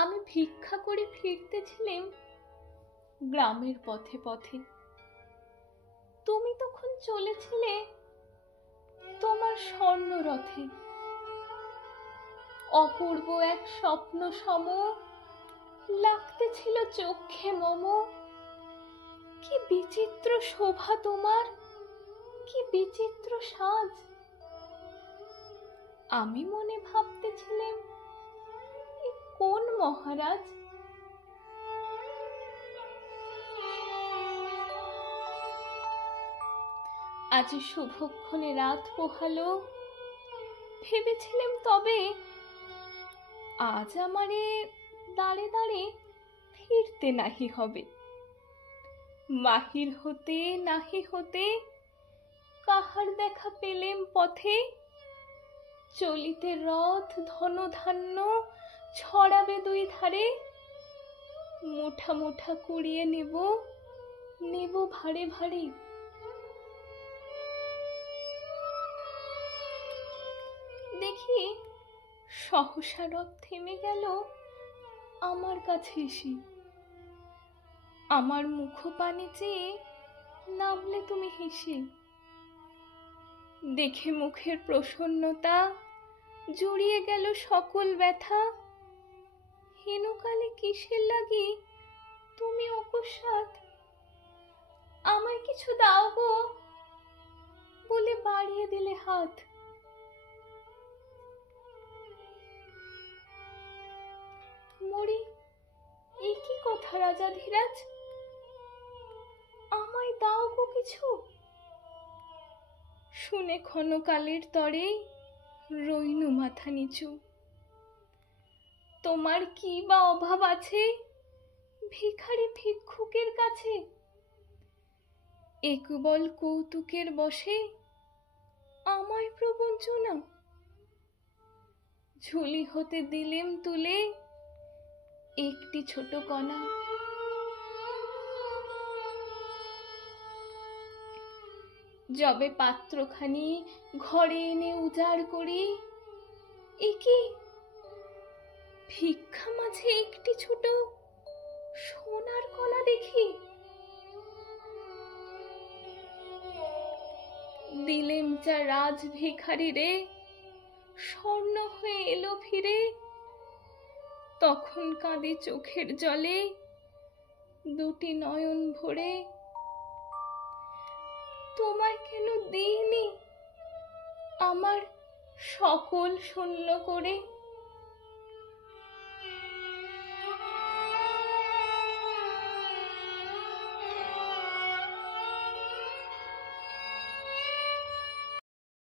আমি ভিক্ষা করে ফিরতেছিলাম গ্রামের পথে পথে। তুমি তখন চলেছিলে তোমার স্বর্ণরথে। অপূর্ব এক স্বপ্ন সম লাগতেছিল চোখে মম। কি বিচিত্র শোভা তোমার, কি বিচিত্র সাজ। আমি মনে ভাবতেছিলাম, এ কোন মহারাজ। আজ শুভক্ষণে রাত পোহালো, ভেবেছিলাম তবে আজ আমারে দাঁড়ে দাঁড়ে ফিরতে নাহি হবে। বাহির হতে নাহি হতে কাহার দেখা পেলেম পথে। চলিতে রথ ধনধান্য ছড়াবে দুই ধারে। মুঠা মুঠা কুড়িয়ে নেব, নেব ভারে ভারে। দেখি সহসা রথ থেমে গেল আমার কাছে এসে। আমার মুখ পানে চেয়ে নামলে তুমি হেসে। দেখে মুখের প্রসন্নতা জুড়িয়ে গেল সকল ব্যথা। হেনকালে কিসের লাগি তুমি অকস্মাৎ আমায় কিছু দাও গো বলে বাড়িয়ে দিলে হাত। মরি, এই কি কথা রাজা ধীরাজ, আমায় দাও গো কিছু। শুনে ক্ষণকালের তরে রইনু মাথা নিচু। তোমার কি বা অভাব আছে ভিখারি ভিক্ষুকের কাছে। একবল কৌতুকের বশে আমায় প্রবঞ্চনা। ঝুলি হতে দিলেম তুলে একটি ছোট কণা। যবে পাত্রখানি ঘরে এনে উজাড় করি, একি ভিক্ষা মাঝে একটি ছোট সোনার কণা দেখি। দিলেম যা রাজ ভিখারি রে, স্বর্ণ হয়ে এলো ফিরে। তখন কাঁদে চোখের জলে দুটি নয়ন ভরে। তোমায় কেন দিইনি আমার সকল শূন্য করে।